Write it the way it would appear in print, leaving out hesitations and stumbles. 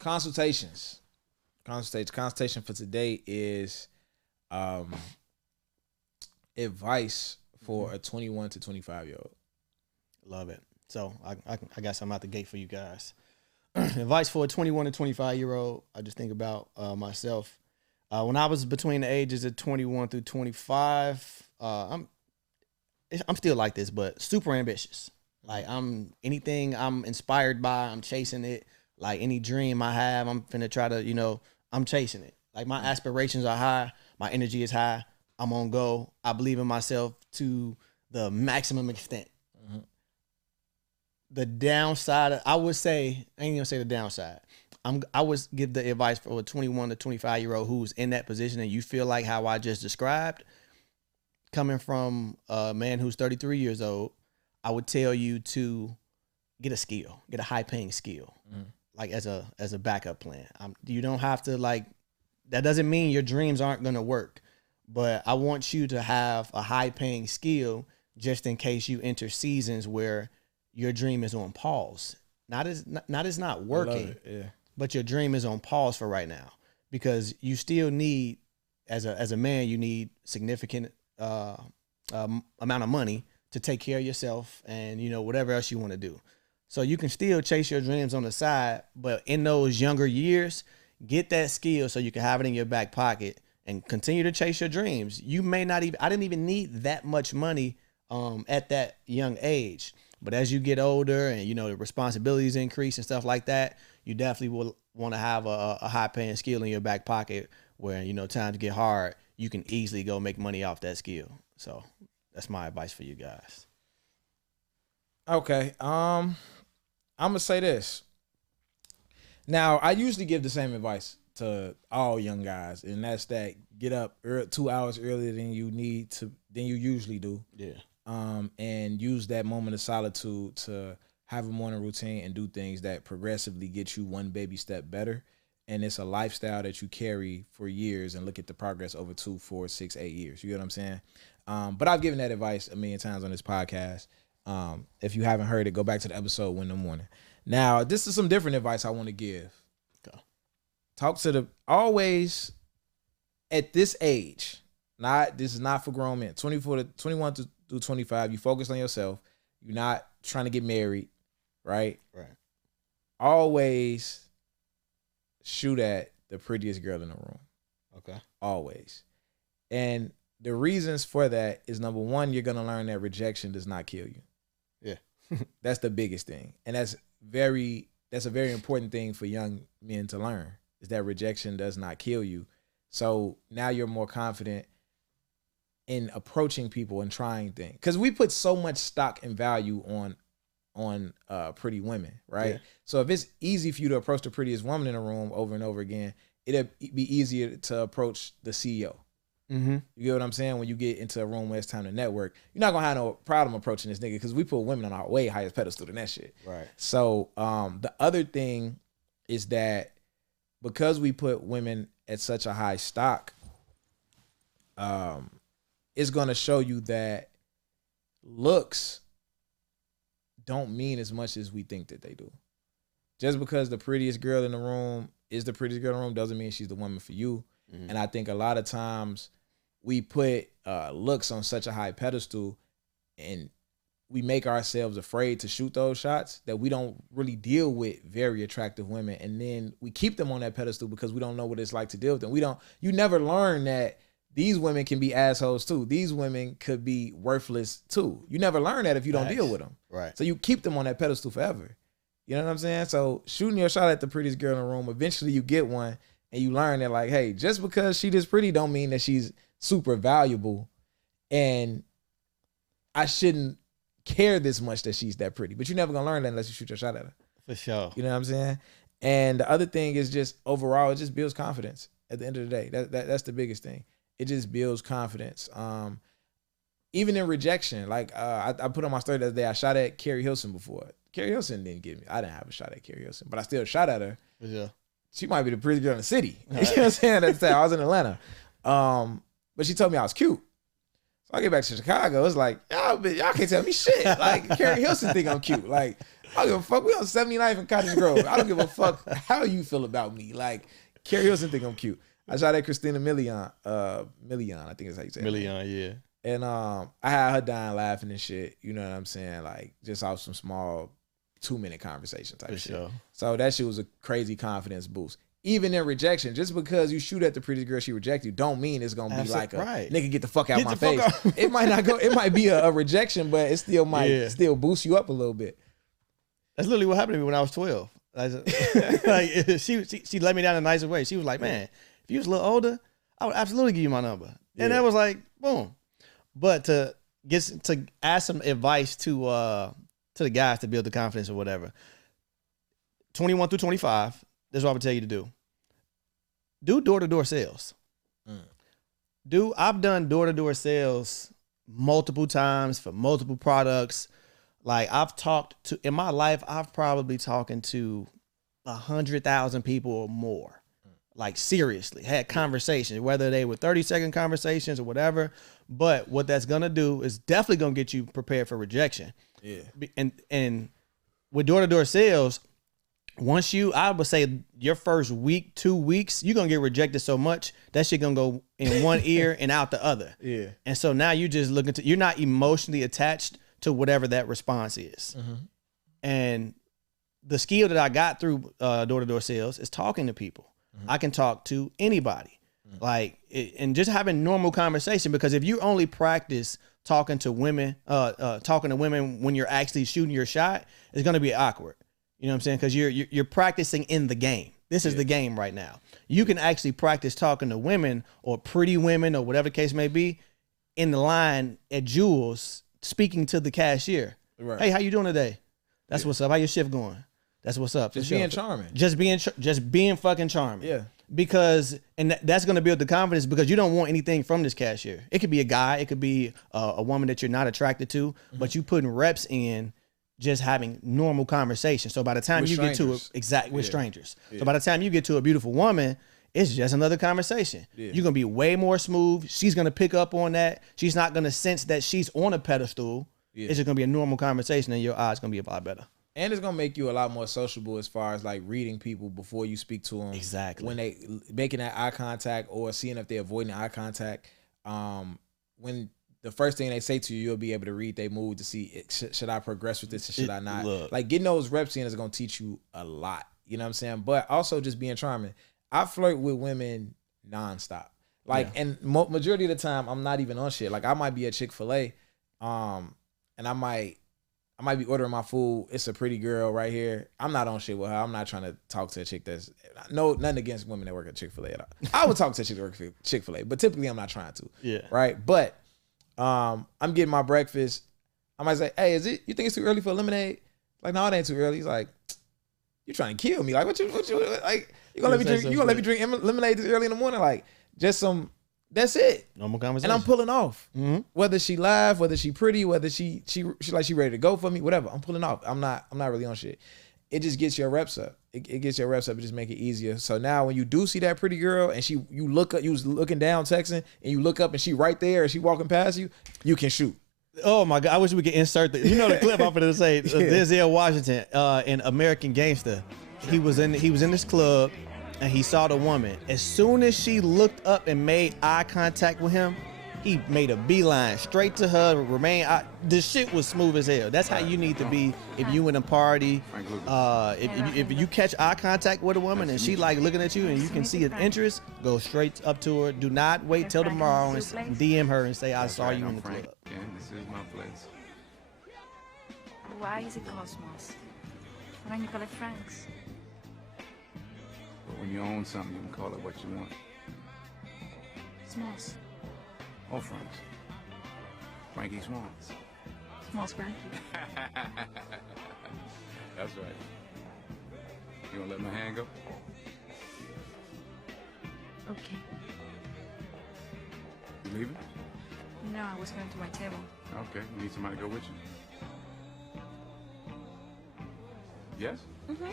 Consultations. Consultation for today is advice for a 21 to 25-year-old. Love it. So I guess I'm out the gate for you guys. Advice for a 21 to 25-year-old. I just think about myself. When I was between the ages of 21 through 25, I'm still like this, but super ambitious. Like anything I'm inspired by, I'm chasing it. Like any dream I have, I'm finna try to, I'm chasing it. Like my aspirations are high, my energy is high. I'm on go. I believe in myself to the maximum extent. Mm-hmm. The downside, I would say, I ain't gonna say the downside. I would give the advice for a 21 to 25-year-old who's in that position and you feel like how I just described, coming from a man who's 33 years old, I would tell you to get a skill, get a high-paying skill, like as a backup plan. You don't have to that doesn't mean your dreams aren't gonna work, but I want you to have a high-paying skill just in case you enter seasons where your dream is on pause. Not as not working, but your dream is on pause for right now because you still need, as a man, you need significant amount of money to take care of yourself and whatever else you want to do. So you can still chase your dreams on the side, but in those younger years, get that skill so you can have it in your back pocket and continue to chase your dreams. You may not even, I didn't even need that much money at that young age. But as you get older and, the responsibilities increase and stuff like that, you definitely will want to have a high-paying skill in your back pocket where, times get hard, you can easily go make money off that skill. So that's my advice for you guys. Okay. I'm going to say this. Now, I usually give the same advice to all young guys, and that's that get up 2 hours earlier than you usually do. Yeah. And use that moment of solitude to have a morning routine and do things that progressively get you one baby step better. And it's a lifestyle that you carry for years and look at the progress over 2, 4, 6, 8 years. You get what I'm saying? But I've given that advice a million times on this podcast. If you haven't heard it, go back to the episode Win the Morning. Now, this is some different advice I want to give. Okay. Talk to always at this age. This is not for grown men. 21 through 25, you focus on yourself. You're not trying to get married, right? Right. Always shoot at the prettiest girl in the room. Okay. Always. And the reasons for that is, number one, you're going to learn that rejection does not kill you. Yeah. That's the biggest thing. And that's a very important thing for young men to learn, is that rejection does not kill you. So now you're more confident in approaching people and trying things, because we put so much stock and value on pretty women, right? Yeah. So if it's easy for you to approach the prettiest woman in a room over and over again, it'll be easier to approach the CEO. Mm-hmm. You get what I'm saying? When you get into a room where it's time to network, you're not gonna have no problem approaching this nigga, because we put women on our way highest pedestal than that shit. Right. So the other thing is that because we put women at such a high stock, it's going to show you that looks don't mean as much as we think that they do. Just because the prettiest girl in the room is the prettiest girl in the room doesn't mean she's the woman for you. Mm-hmm. And I think a lot of times we put looks on such a high pedestal and we make ourselves afraid to shoot those shots that we don't really deal with very attractive women. And then we keep them on that pedestal because we don't know what it's like to deal with them. You never learn that these women can be assholes too. These women could be worthless too. You never learn that if you don't deal with them. Right. So you keep them on that pedestal forever. You know what I'm saying? So shooting your shot at the prettiest girl in the room, eventually you get one and you learn that, like, hey, just because she this pretty don't mean that she's super valuable, and I shouldn't care this much that she's that pretty. But you're never gonna learn that unless you shoot your shot at her. For sure. You know what I'm saying? And the other thing is just overall, it just builds confidence at the end of the day. That's the biggest thing. It just builds confidence. Even in rejection, like I put on my story the other day, I shot at Carrie Hilson before. Carrie Hilson didn't get me. I didn't have a shot at Carrie Hilson, but I still shot at her. Yeah. She might be the prettiest girl in the city. Right. You know what I'm saying? That's that. I was in Atlanta. But she told me I was cute. So I get back to Chicago. It's like, y'all can't tell me shit. Like, Carrie Hilson think I'm cute. Like, I don't give a fuck. We on 79th and Cottage Grove. I don't give a fuck how you feel about me. Like, Carrie Hilson think I'm cute. I shot at Christina Milian. Milian, I think is how you say it. Milian, yeah. And I had her dying laughing and shit. You know what I'm saying? Like, just off some small 2-minute conversation type shit. Sure. So that shit was a crazy confidence boost. Even in rejection, just because you shoot at the pretty girl she reject you, don't mean it's gonna be like a nigga get the fuck out my face. It might not go. It might be a rejection, but it still might still boost you up a little bit. That's literally what happened to me when I was 12. Like she let me down in a nicer way. She was like, "Man, if you was a little older, I would absolutely give you my number." And that was like, boom. But to ask some advice to the guys to build the confidence or whatever. 21 through 25. That's what I would tell you to do. Do door-to-door sales. I've done door-to-door sales multiple times for multiple products. Like in my life, I've probably talking to 100,000 people or more. Like seriously, had conversations, whether they were 30-second conversations or whatever. But what that's gonna do is definitely gonna get you prepared for rejection. Yeah. And with door-to-door sales, I would say your first week, 2 weeks, you're going to get rejected so much, that shit going to go in one ear and out the other. Yeah. And so now you just you're not emotionally attached to whatever that response is. Mm-hmm. And the skill that I got through door-to-door sales is talking to people. Mm-hmm. I can talk to anybody. Mm-hmm. And just having normal conversation, because if you only practice talking to women when you're actually shooting your shot, it's going to be awkward. You know what I'm saying? Because you're practicing in the game. This is the game right now. You can actually practice talking to women or pretty women or whatever the case may be in the line at Jewel's, speaking to the cashier. Right. Hey, how you doing today? That's what's up. How your shift going? That's what's up. Just being charming. Just being fucking charming. Yeah. Because that's going to build the confidence, because you don't want anything from this cashier. It could be a guy. It could be a woman that you're not attracted to, mm-hmm. but you putting reps in just having normal conversation. So by the time you get to it, with strangers. Yeah. So by the time you get to a beautiful woman, it's just another conversation. Yeah. You're going to be way more smooth. She's going to pick up on that. She's not going to sense that she's on a pedestal. Yeah. It's just going to be a normal conversation, and your eyes going to be a lot better. And it's going to make you a lot more sociable as far as like reading people before you speak to them. Exactly. When they making that eye contact or seeing if they're avoiding eye contact. When the first thing they say to you, you'll be able to read their mood to see, should I progress with this or should I not? Like getting those reps in is going to teach you a lot. You know what I'm saying? But also just being charming. I flirt with women nonstop. Like, and majority of the time, I'm not even on shit. Like I might be at Chick-fil-A, and I might be ordering my food. It's a pretty girl right here. I'm not on shit with her. I'm not trying to talk to a chick that's nothing against women that work at Chick-fil-A at all. I would talk to a chick that works at Chick-fil-A, but typically I'm not trying to. Yeah. Right. But I'm getting my breakfast. I might say, hey, you think it's too early for lemonade? Like, no, it ain't too early. He's like, you trying to kill me? Like, what you like? You gonna let me drink lemonade this early in the morning? Like, just some. That's it. Normal conversation. And I'm pulling off. Mm-hmm. Whether she live, whether she pretty, whether she ready to go for me, whatever. I'm pulling off. I'm not really on shit. It just gets your reps up. It gets your reps up. It just make it easier. So now when you do see that pretty girl and you look up, you was looking down texting, and you look up and she right there and she walking past you, you can shoot. Oh my God! I wish we could insert the clip I'm gonna say. Denzel Washington in American Gangster. He was in this club. And he saw the woman. As soon as she looked up and made eye contact with him, he made a beeline straight to her. The shit was smooth as hell. That's how you need to be if you in a party. If you catch eye contact with a woman and she like looking at you and you can see an interest, go straight up to her. Do not wait till tomorrow and DM her and say I saw you in the club. Yeah, this is my place. Why is it Cosmos? Why don't you call it Frank's? But when you own something, you can call it what you want. Smalls. Or Frank's. Frankie Swans. Smalls Frankie. That's right. You wanna let my hand go? Okay. You leaving? No, I was going to my table. Okay, you need somebody to go with you? Yes? Mm-hmm.